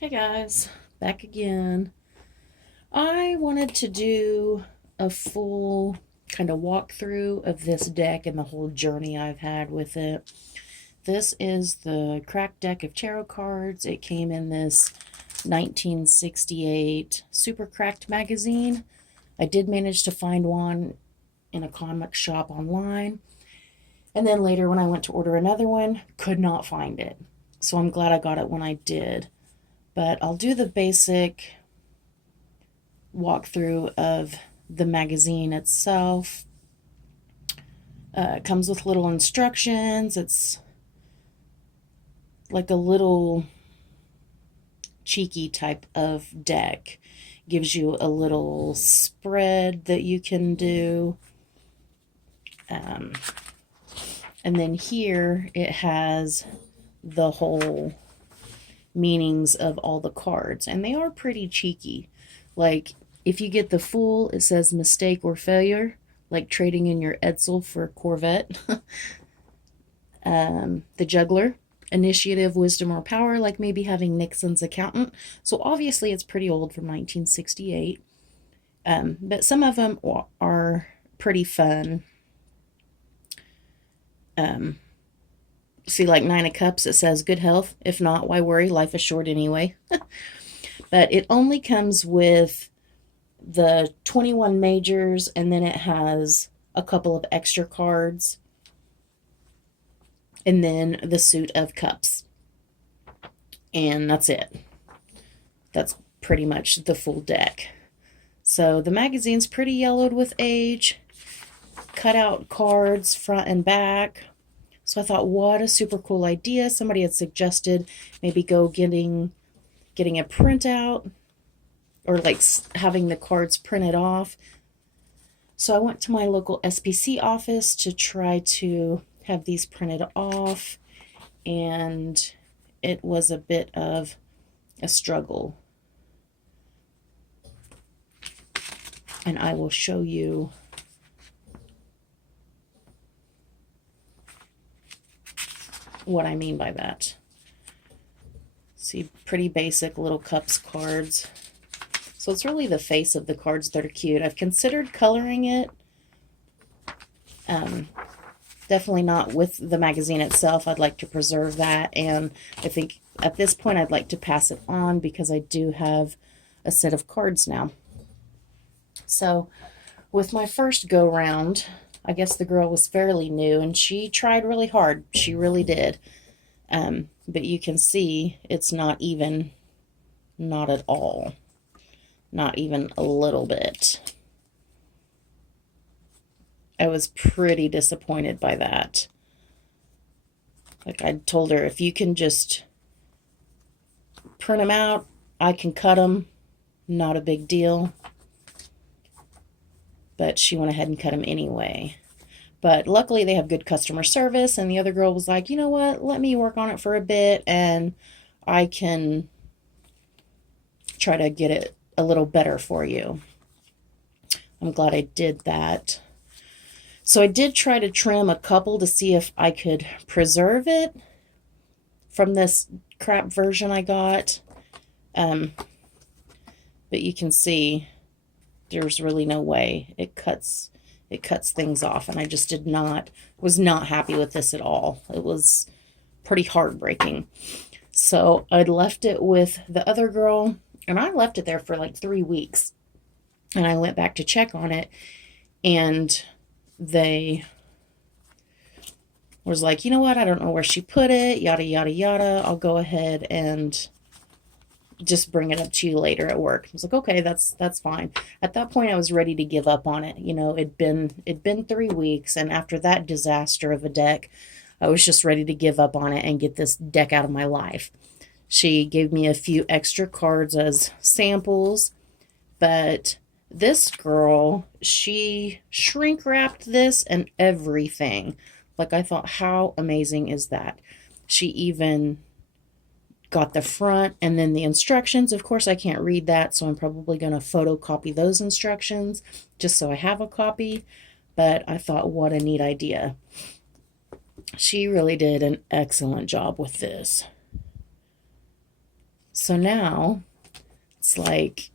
Hey guys, back again. I wanted to do a full kind of walkthrough of this deck and the whole journey I've had with it. This is the cracked deck of tarot cards. It came in this 1968 Super Cracked magazine. I did manage to find one in a comic shop online. And then later, when I went to order another one, could not find it. So I'm glad I got it when I did. But I'll do the basic walkthrough of the magazine itself. It comes with little instructions. It's like a little cheeky type of deck. Gives you a little spread that you can do. And then here it has the whole meanings of all the cards. And they are pretty cheeky. Like, if you get the Fool, it says mistake or failure, like trading in your Edsel for a Corvette. The Juggler, initiative, wisdom, or power, like maybe having Nixon's accountant. So obviously it's pretty old, from 1968. But some of them are pretty fun. See, like Nine of Cups, it says good health. If not, why worry? Life is short anyway. But it only comes with the 21 majors, and then it has a couple of extra cards, and then the suit of cups. And that's it. That's pretty much the full deck. So the magazine's pretty yellowed with age, cut out cards front and back. So I thought, what a super cool idea. Somebody had suggested maybe getting a printout, or like having the cards printed off. So I went to my local SPC office to try to have these printed off, and it was a bit of a struggle. And I will show you what I mean by that. See, pretty basic little cups cards. So it's really the face of the cards that are cute. I've considered coloring it. Definitely not with the magazine itself. I'd like to preserve that. And I think at this point I'd like to pass it on, because I do have a set of cards now. So with my first go round, I guess the girl was fairly new and she tried really hard. She really did. But you can see it's not even, not at all. Not even a little bit. I was pretty disappointed by that. Like, I told her, if you can just print them out, I can cut them. Not a big deal. But she went ahead and cut them anyway. But luckily they have good customer service, and the other girl was like, you know what, let me work on it for a bit and I can try to get it a little better for you. I'm glad I did that. So I did try to trim a couple to see if I could preserve it from this crap version I got. But you can see there's really no way. It cuts things off, and I just was not happy with this at all. It was pretty heartbreaking. So I left it with the other girl, and I left it there for like 3 weeks. And I went back to check on it, and they was like, you know what, I don't know where she put it, yada yada yada. I'll go ahead and just bring it up to you later at work. I was like, okay, that's fine. At that point I was ready to give up on it. You know, it'd been 3 weeks, and after that disaster of a deck, I was just ready to give up on it and get this deck out of my life. She gave me a few extra cards as samples, but this girl, she shrink wrapped this and everything. Like, I thought, how amazing is that? She even got the front and then the instructions. Of course, I can't read that, so I'm probably going to photocopy those instructions just so I have a copy. But I thought, what a neat idea. She really did an excellent job with this. So now it's like,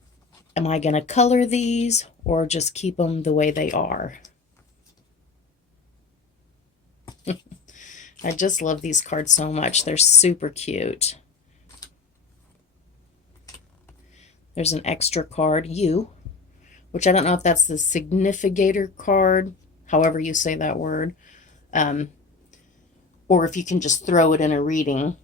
am I going to color these or just keep them the way they are? I just love these cards so much. They're super cute. There's an extra card, you, which I don't know if that's the significator card, however you say that word, or if you can just throw it in a reading.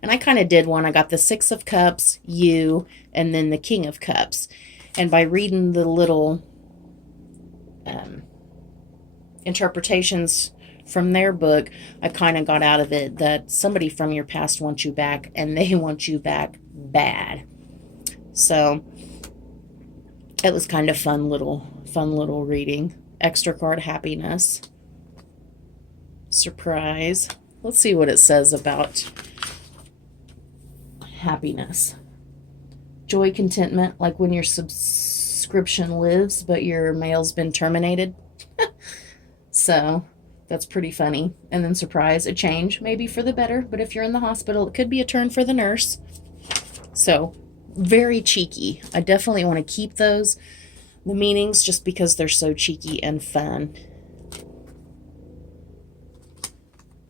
And I kind of did one. I got the Six of Cups, you, and then the King of Cups. And by reading the little interpretations from their book, I kind of got out of it that somebody from your past wants you back, and they want you back bad. So it was kind of fun little reading. Extra card, happiness. Surprise. Let's see what it says about happiness. Joy, contentment, like when your subscription lives, but your mail's been terminated. So that's pretty funny. And then surprise, a change, maybe for the better, but if you're in the hospital, it could be a turn for the nurse. So very cheeky. I definitely want to keep those, the meanings, just because they're so cheeky and fun.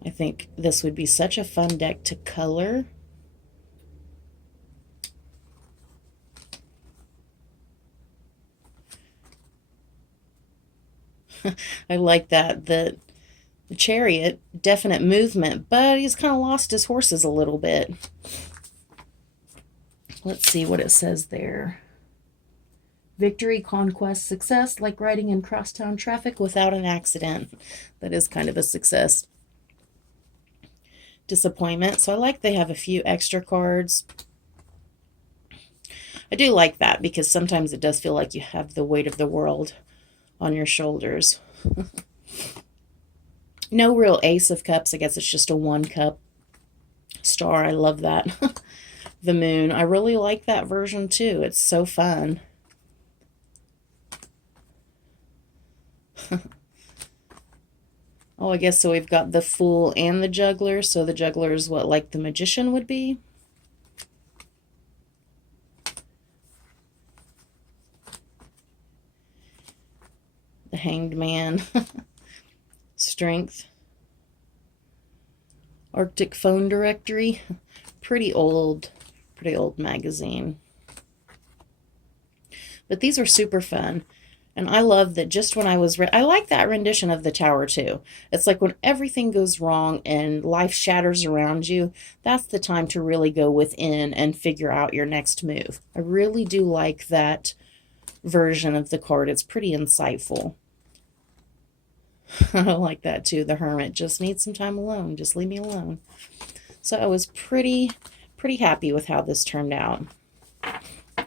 I think this would be such a fun deck to color. I like that. The Chariot, definite movement, but he's kind of lost his horses a little bit. Let's see what it says there. Victory, conquest, success, like riding in crosstown traffic without an accident. That is kind of a success. Disappointment. So I like they have a few extra cards. I do like that because sometimes it does feel like you have the weight of the world on your shoulders. No real Ace of Cups. I guess it's just a 1-cup star. I love that. The Moon. I really like that version too. It's so fun. Oh, I guess so we've got the Fool and the Juggler. So the Juggler is what, like the Magician would be? The Hanged Man. Strength. Arctic Phone Directory. Pretty old magazine. But these are super fun. And I love that just when I was... I like that rendition of the Tower, too. It's like when everything goes wrong and life shatters around you, that's the time to really go within and figure out your next move. I really do like that version of the card. It's pretty insightful. I like that, too. The Hermit. Just needs some time alone. Just leave me alone. So I was pretty happy with how this turned out. I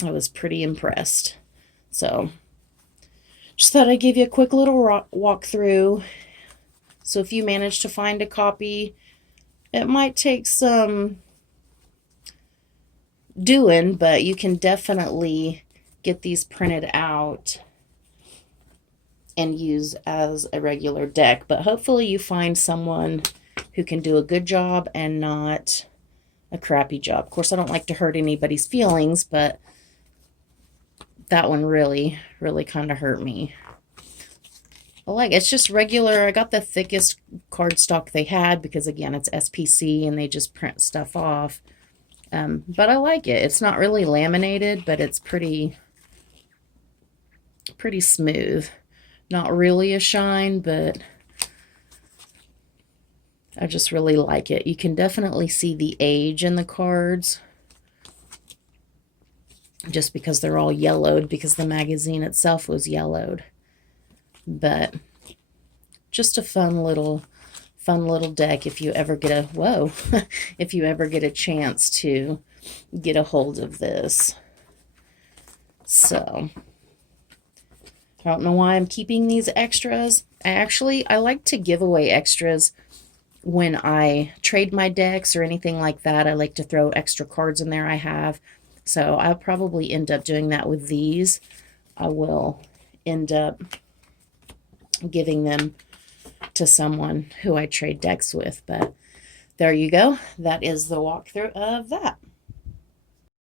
was pretty impressed. So, just thought I'd give you a quick little walkthrough. So if you manage to find a copy, it might take some doing, but you can definitely get these printed out and use as a regular deck. But hopefully you find someone who can do a good job and not a crappy job. Of course, I don't like to hurt anybody's feelings, but that one really kind of hurt me. I like it's just regular. I got the thickest cardstock they had because, again, it's SPC and they just print stuff off. But I like it. It's not really laminated, but it's pretty smooth. Not really a shine, but I just really like it. You can definitely see the age in the cards, just because they're all yellowed, because the magazine itself was yellowed. But just a fun little deck if you ever get if you ever get a chance to get a hold of this. So I don't know why I'm keeping these extras. I like to give away extras when I trade my decks or anything like that. I like to throw extra cards in there I have. So I'll probably end up doing that with these. I will end up giving them to someone who I trade decks with. But there you go. That is the walkthrough of that.